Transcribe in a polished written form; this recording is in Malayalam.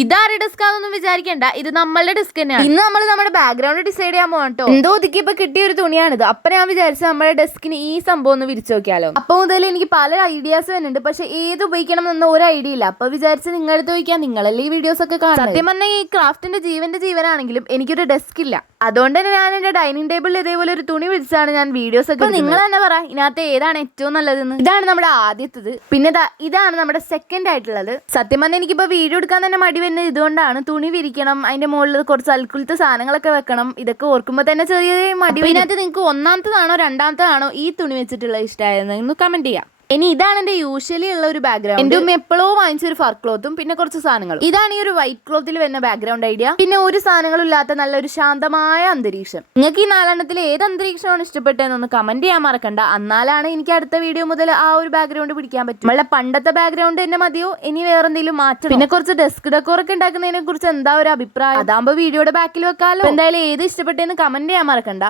ഇതാരുടെ ഡെസ്ക് ആണെന്നൊന്നും വിചാരിക്കണ്ട, ഇത് നമ്മളുടെ ഡെസ്ക് തന്നെയാണ്. ഇന്ന് നമ്മൾ നമ്മുടെ ബാക്ക്ഗ്രൗണ്ട് ഡിസൈഡ് ചെയ്യാൻ പോകട്ടോ. എന്തോ ഒതുക്കിയപ്പോ കിട്ടിയ ഒരു തുണിയാണിത്. അപ്പൊ ഞാൻ വിചാരിച്ചു നമ്മുടെ ഡെസ്കിന് ഈ സംഭവം ഒന്ന് വിരിച്ചു നോക്കിയാലോ. അപ്പൊ മുതൽ എനിക്ക് പല ഐഡിയാസ് വരുന്നുണ്ട്, പക്ഷെ ഏത് ഉപയോഗിക്കണം എന്നൊന്നും ഒരു ഐഡിയ ഇല്ല. അപ്പൊ വിചാരിച്ച് നിങ്ങളെടുത്ത് ചോദിക്കാൻ, നിങ്ങളല്ലേ ഈ വീഡിയോസ് ഒക്കെ കാണും. സത്യം പറഞ്ഞാൽ ഈ ക്രാഫ്റ്റിന്റെ ജീവനാണെങ്കിലും എനിക്കൊരു ഡെസ്ക് ഇല്ല. അതുകൊണ്ട് തന്നെ ഞാൻ എന്റെ ഡൈനിങ് ടേബിളിൽ ഇതേപോലെ ഒരു തുണി വിരിച്ചാണ് ഞാൻ വീഡിയോസ് ഒക്കെ. നിങ്ങൾ തന്നെ പറ, ഇതിനകത്ത് ഏതാണ് ഏറ്റവും നല്ലതെന്ന്. ഇതാണ് നമ്മുടെ ആദ്യത്തത്. പിന്നെ ഇതാണ് നമ്മുടെ സെക്കൻഡ് ആയിട്ടുള്ളത്. സത്യം പറഞ്ഞാൽ എനിക്കിപ്പോ വീഡിയോ എടുക്കാൻ തന്നെ മടി വരുന്നത് ഇതുകൊണ്ടാണ്. തുണി വിരിക്കണം, അതിന്റെ മുകളിൽ കുറച്ച് അൽക്കുലത്തെ സാധനങ്ങളൊക്കെ വെക്കണം. ഇതൊക്കെ ഓർക്കുമ്പോൾ തന്നെ ചെറിയ മടി. ഇതിനകത്ത് നിങ്ങൾക്ക് ഒന്നാമത്തതാണോ രണ്ടാമത്തതാണോ ഈ തുണി വെച്ചിട്ടുള്ള ഇഷ്ടമായെന്ന് കമന്റ് ചെയ്യാം. ഇനി ഇതാണ് എന്റെ യൂഷ്വലി ഉള്ള ഒരു ബാക്ക്ഗ്രൗണ്ട്. എന്റെ ഉമ്മ എപ്പോഴോ വാങ്ങിച്ചൊരു ഫർ ക്ലോത്തും പിന്നെ കുറച്ച് സാധനങ്ങളും. ഇതാണ് ഈ ഒരു വൈറ്റ് ക്ലോത്തിൽ വരുന്ന ബാക്ക്ഗ്രൗണ്ട് ഐഡിയ. പിന്നെ ഒരു സാധനങ്ങളും ഇല്ലാത്ത നല്ലൊരു ശാന്തമായ അന്തരീക്ഷം. നിങ്ങൾക്ക് ഈ 4 ഏത് അന്തരീക്ഷമാണ് ഇഷ്ടപ്പെട്ടതെന്നൊന്ന് കമന്റ് ചെയ്യാൻ മറക്കണ്ട. എന്നാലാണ് എനിക്ക് അടുത്ത വീഡിയോ മുതൽ ആ ഒരു ബാക്ക്ഗ്രൗണ്ട് പിടിക്കാൻ പറ്റും. നമ്മളെ പണ്ടത്തെ ബാക്ക്ഗ്രൗണ്ട് തന്നെ മതിയോ, ഇനി വേറെ എന്തെങ്കിലും മാറ്റം? പിന്നെ കുറച്ച് ഡെസ്ക് ഡെക്കോർ ഒക്കെ ഉണ്ടാക്കുന്നതിനെ കുറിച്ച് എന്താ ഒരു അഭിപ്രായം? അതാകുമ്പോ വീഡിയോയുടെ ബാക്കിൽ വെക്കാലോ. എന്തായാലും ഏത് ഇഷ്ടപ്പെട്ടെന്ന് കമന്റ് ചെയ്യാൻ മറക്കണ്ട.